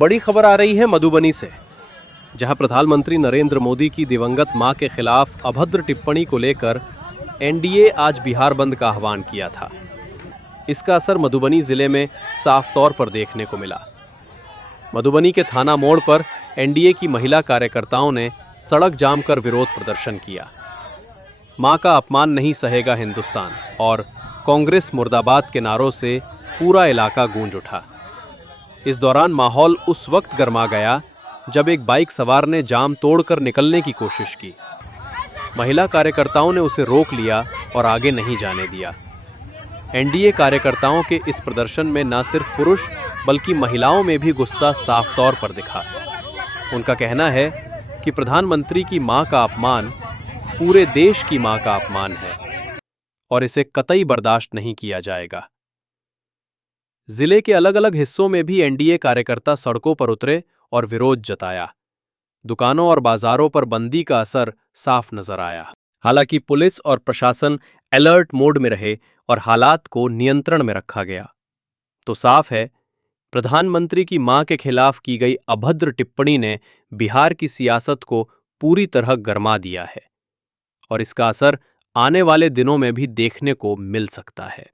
बड़ी खबर आ रही है मधुबनी से, जहां प्रधानमंत्री नरेंद्र मोदी की दिवंगत मां के खिलाफ अभद्र टिप्पणी को लेकर एनडीए आज बिहार बंद का आह्वान किया था। इसका असर मधुबनी जिले में साफ तौर पर देखने को मिला। मधुबनी के थाना मोड़ पर एनडीए की महिला कार्यकर्ताओं ने सड़क जाम कर विरोध प्रदर्शन किया। मां का अपमान नहीं सहेगा हिंदुस्तान और कांग्रेस मुर्दाबाद के नारों से पूरा इलाका गूंज उठा। इस दौरान माहौल उस वक्त गर्मा गया जब एक बाइक सवार ने जाम तोड़कर निकलने की कोशिश की। महिला कार्यकर्ताओं ने उसे रोक लिया और आगे नहीं जाने दिया। एनडीए कार्यकर्ताओं के इस प्रदर्शन में न सिर्फ पुरुष बल्कि महिलाओं में भी गुस्सा साफ तौर पर दिखा। उनका कहना है कि प्रधानमंत्री की मां का अपमान पूरे देश की मां का अपमान है और इसे कतई बर्दाश्त नहीं किया जाएगा। जिले के अलग अलग हिस्सों में भी एनडीए कार्यकर्ता सड़कों पर उतरे और विरोध जताया। दुकानों और बाजारों पर बंदी का असर साफ नजर आया। हालांकि पुलिस और प्रशासन अलर्ट मोड में रहे और हालात को नियंत्रण में रखा गया। तो साफ है, प्रधानमंत्री की मां के खिलाफ की गई अभद्र टिप्पणी ने बिहार की सियासत को पूरी तरह गरमा दिया है और इसका असर आने वाले दिनों में भी देखने को मिल सकता है।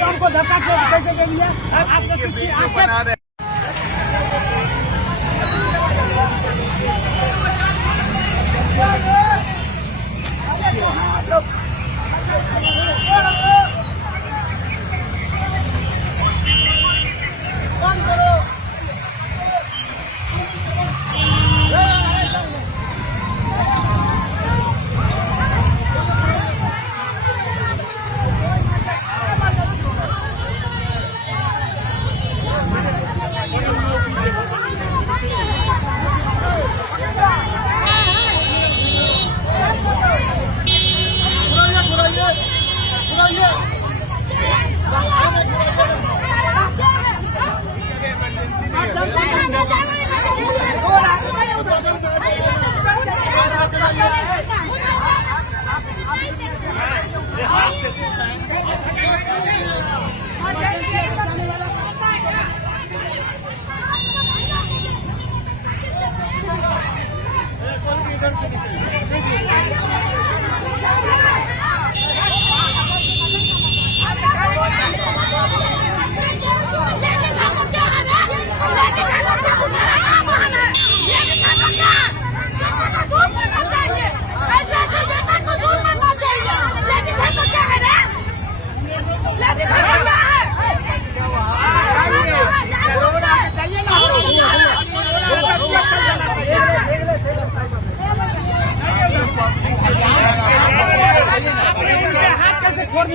हमको धक्का कैसे दे दिया? आप बना रहे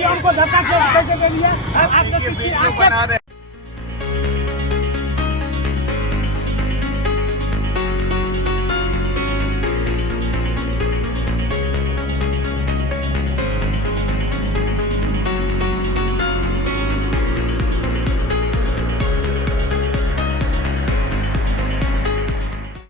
हमको धक्का कैसे दे दिया? आप बना रहे